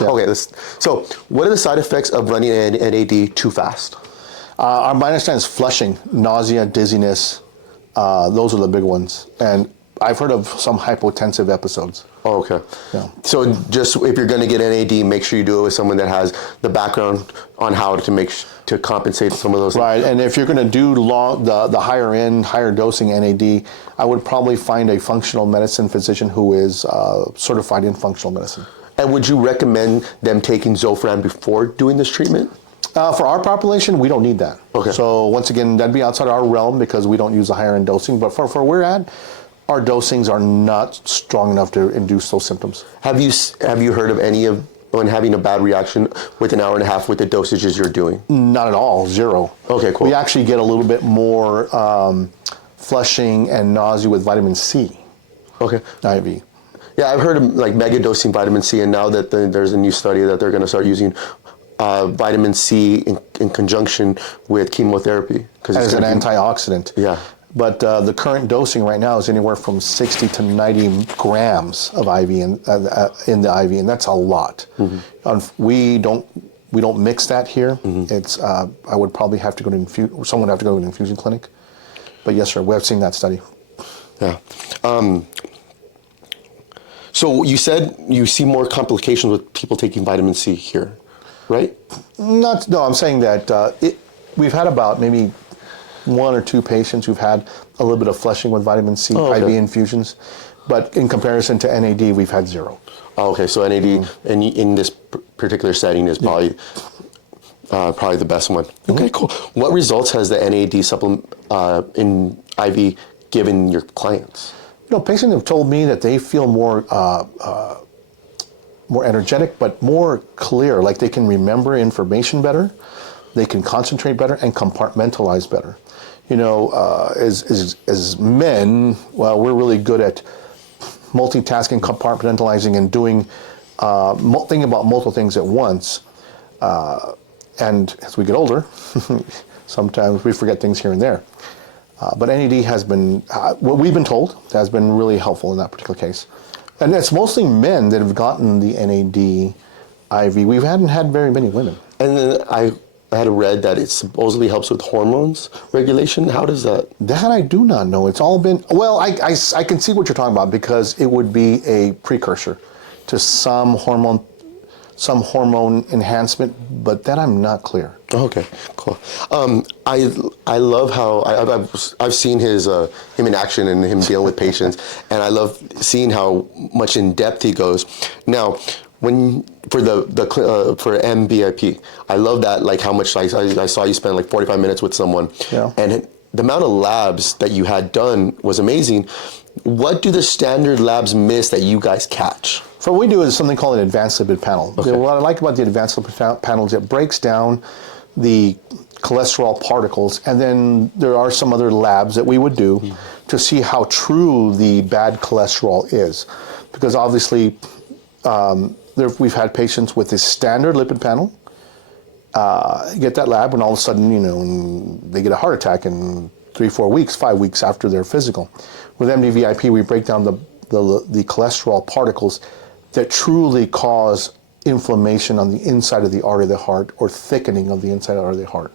Yeah. Okay, so what are the side effects of running an NAD too fast? My understanding is flushing, nausea, dizziness. Those are the big ones. And I've heard of some hypotensive episodes. Oh, okay. Yeah. So just if you're going to get NAD, make sure you do it with someone that has the background on how to compensate some of those. Right, and if you're going to do the higher dosing NAD, I would probably find a functional medicine physician who is certified in functional medicine. And would you recommend them taking Zofran before doing this treatment? For our population, we don't need that. Okay. So once again, that'd be outside our realm because we don't use the higher end dosing. But for where we're at, our dosings are not strong enough to induce those symptoms. Have you heard of anyone having a bad reaction with an hour and a half with the dosages you're doing? Not at all, zero. Okay, cool. We actually get a little bit more flushing and nausea with vitamin C. Okay. IV. Yeah, I've heard of like mega dosing vitamin C, and now that there's a new study that they're going to start using vitamin C in conjunction with chemotherapy. As an antioxidant. Yeah. But the current dosing right now is anywhere from 60 to 90 grams of IV in the IV, and that's a lot. Mm-hmm. We don't mix that here. Mm-hmm. It's I would probably have to go to someone would have to go to an infusion clinic. But yes, sir, we have seen that study. Yeah. So you said you see more complications with people taking vitamin C here, right? No, I'm saying that we've had about maybe 1 or 2 patients who've had a little bit of flushing with vitamin C IV infusions, but in comparison to NAD, we've had 0. Oh, okay, so NAD in this particular setting is probably the best one. Okay, cool. What results has the NAD supplement in IV given your clients? Patients have told me that they feel more energetic, but more clear, like they can remember information better, they can concentrate better, and compartmentalize better. As men, well, we're really good at multitasking, compartmentalizing, and doing, thinking about multiple things at once. And as we get older, sometimes we forget things here and there. But NAD has been, what we've been told, has been really helpful in that particular case. And it's mostly men that have gotten the NAD IV. We hadn't had very many women. And then I had read that it supposedly helps with hormones regulation. How does that? That I do not know. It's all been, well, I can see what you're talking about because it would be a precursor to some hormone enhancement, but that I'm not clear. Okay, cool. I love how I've seen him in action and him dealing with patients, and I love seeing how much in depth he goes. Now, when for MBIP, I love that, like how much I saw you spend like 45 minutes with someone, and the amount of labs that you had done was amazing. What do the standard labs miss that you guys catch? So what we do is something called an advanced lipid panel. Okay. What I like about the advanced lipid panel is it breaks down the cholesterol particles, and then there are some other labs that we would do to see how true the bad cholesterol is. Because obviously, we've had patients with this standard lipid panel, get that lab, and all of a sudden, they get a heart attack in 3-4 weeks, 5 weeks after their physical. With MDVIP, we break down the cholesterol particles that truly cause inflammation on the inside of the artery of the heart or thickening of the inside of the artery of the heart.